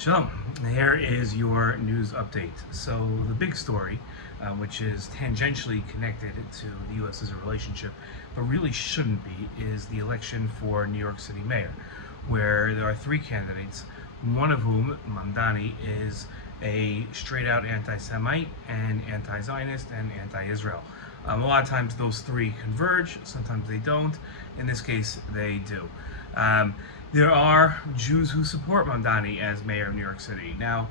Shalom. Here is your news update. So the big story, which is tangentially connected to the U.S.-Israel relationship, but really shouldn't be, is the election for New York City mayor, where there are three candidates, one of whom, Mamdani, is a straight-out anti-Semite and anti-Zionist and anti-Israel. A lot of times those three converge, sometimes they don't. In this case, they do. There are Jews who support Mamdani as mayor of New York City. Now,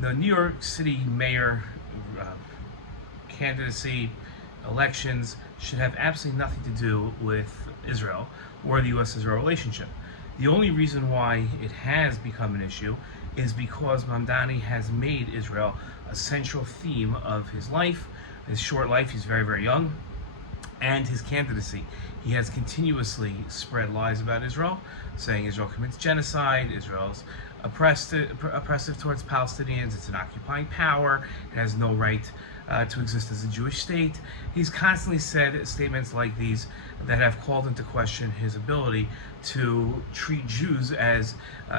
the New York City mayor candidacy elections should have absolutely nothing to do with Israel or the U.S.-Israel relationship. The only reason why it has become an issue is because Mamdani has made Israel a central theme of his life, his short life. He's very, very young, and his candidacy. He has continuously spread lies about Israel, saying Israel commits genocide, Israel's oppressive towards Palestinians, it's an occupying power, it has no right to exist as a Jewish state. He's constantly said statements like these that have called into question his ability to treat Jews as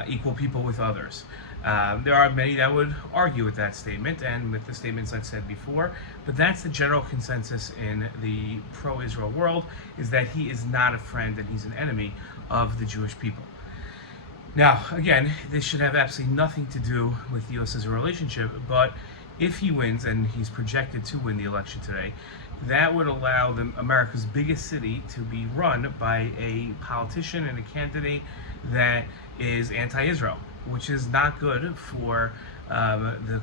equal people with others. There are many that would argue with that statement and with the statements I've said before, but that's the general consensus in the pro-Israel world, is that he is not a friend and he's an enemy of the Jewish people. Now, again, this should have absolutely nothing to do with the U.S.-Israel relationship, but if he wins, and he's projected to win the election today, that would allow America's biggest city to be run by a politician and a candidate that is anti-Israel, which is not good for the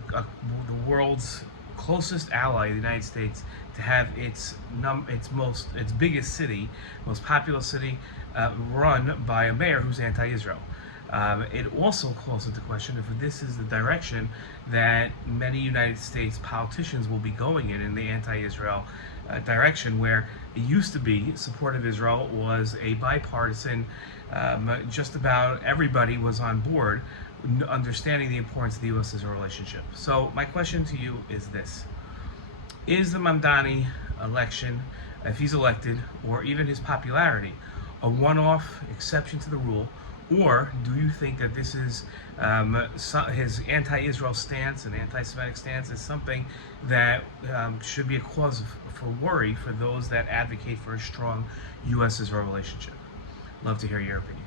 world's closest ally, the United States, to have its biggest city, most populous city, run by a mayor who's anti-Israel. It also calls into question if this is the direction that many United States politicians will be going in the anti-Israel direction, where it used to be support of Israel was a bipartisan, just about everybody was on board, understanding the importance of the U.S.-Israel relationship. So my question to you is this: is the Mamdani election, if he's elected, or even his popularity, a one-off exception to the rule? Or do you think that this is his anti-Israel stance and anti-Semitic stance is something that should be a cause for worry for those that advocate for a strong U.S.-Israel relationship? Love to hear your opinion.